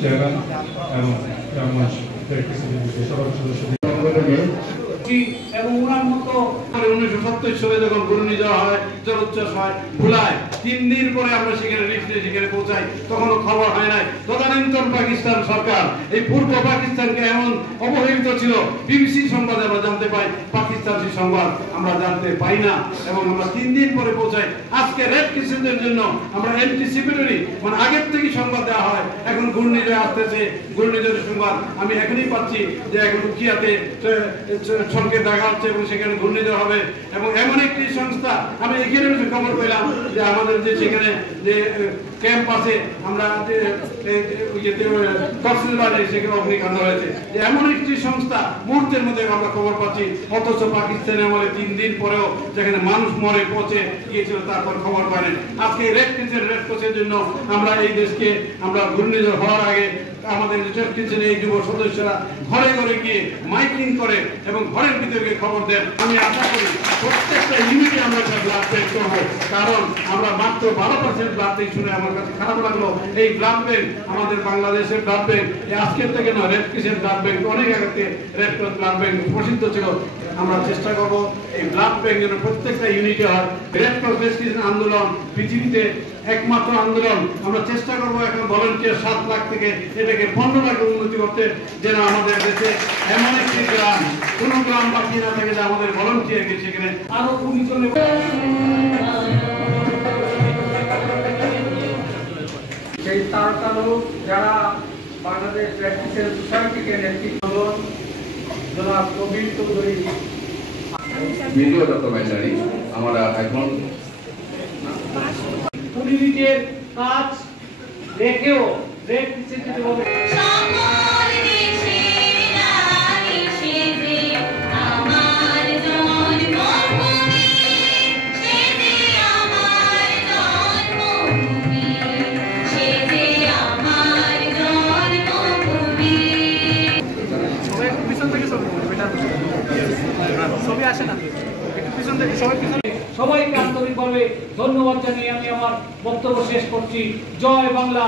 Chairman এবং গ্রামগঞ্জ সবার সদস্যদের এবং ওনার মতো 1970 সালে যখন ঘূর্ণিঝড় হয়, জলোচ্ছ্বাস হয় ভুলায় 3 দিন পরে আমরা সেখানে রিফ্টে সেখানে পৌঁছাই, তখনও খবর হয় নাই। তদানীন্তন পাকিস্তান সরকার এই পূর্ব পাকিস্তানকে এমন অবহেলিত ছিল, বিবিসি সংবাদে আমরা জানতে পাই, পাকিস্তান সেই সংবাদ আমরা জানতে পাই না এবং আমরা 3 দিন পরে পৌঁছাই। আজকে রেড ক্রিসেন্টের জন্য আমরা অ্যান্টিসিপেটরি মানে আগের থেকে সংবাদ দেওয়া হয়। এখন ঘূর্ণিঝড় আসতেছে, ঘূর্ণিঝড়ের সংবাদ আমি এখনই পাচ্ছি যে এখন উখিয়াতে সংকেত দেখা হচ্ছে এবং সেখানে ঘূর্ণিঝড় হবে। এবং এমন একটি সংস্থা আমি এখানে খবর পেলাম যে আমাদের যে সেখানে যে ক্যাম্প আছে, আমরা কক্সবাজারে সেখানে অগ্নিকাণ্ড হয়েছে, এমন একটি সংস্থা মুহূর্তের মধ্যে আমরা খবর পাচ্ছি। অথচ পাকিস্তানে আমাদের 3 দিন পরেও যেখানে মানুষ মরে পচে গিয়েছিল তারপর খবর পায় না। আজকে রেড ক্রসের জন্য আমরা এই দেশকে আমরা ঘূর্ণিঝড় হওয়ার আগে আমাদের রেড ক্রসের এই যুব সদস্যরা ঘরে ঘরে গিয়ে মাইকিং করে এবং ঘরের ভিতরে খবর দেন। আমি আশা করি প্রত্যেকটা ইউনিটে আমরা ব্লাড ব্যাংক করবো, কারণ আমরা মাত্র 12% ব্লাড ব্যাংক শুনে আমার কাছে খারাপ লাগলো। এই ব্লাড ব্যাংক আমাদের বাংলাদেশের ব্লাড ব্যাংক আজকের থেকে নয়, রেড ক্রিসেন্ট ব্লাড ব্যাংক অনেক আগে থেকে রেড ক্রস ব্লাড ব্যাংক প্রসিদ্ধ ছিল। আমরা চেষ্টা করবো এই ব্লাড ব্যাংক যেন প্রত্যেকটা ইউনিটে হয়। রেড ক্রস রেড আন্দোলন পৃথিবীতে একমাত্র আন্দোলন। আমরা চেষ্টা করবো এখন ভলান্টিয়ার 7 লাখ থেকে এটাকে 15 লাখে উন্নতি করতে, যেন আমাদের দেশে এমন একটি গ্রাম কোনো গ্রাম বাকি না থাকে যে আমাদের ভলান্টিয়ারকে সেখানে আরো উন্নতি। সেই তারকা লোক যারা বাংলাদেশ রেড ক্রিসেন্ট সোসাইটিকে নেতৃত্ব দেন, জনাব কবির চৌধুরী ভিডিও ডকুমেন্টারি আমরা এখন পুলিশের কাজ রেখেও রেড ক্রিসেন্টের সবাইকে আন্তরিকভাবে ধন্যবাদ জানিয়ে আমি আমার বক্তব্য শেষ করছি। জয় বাংলা।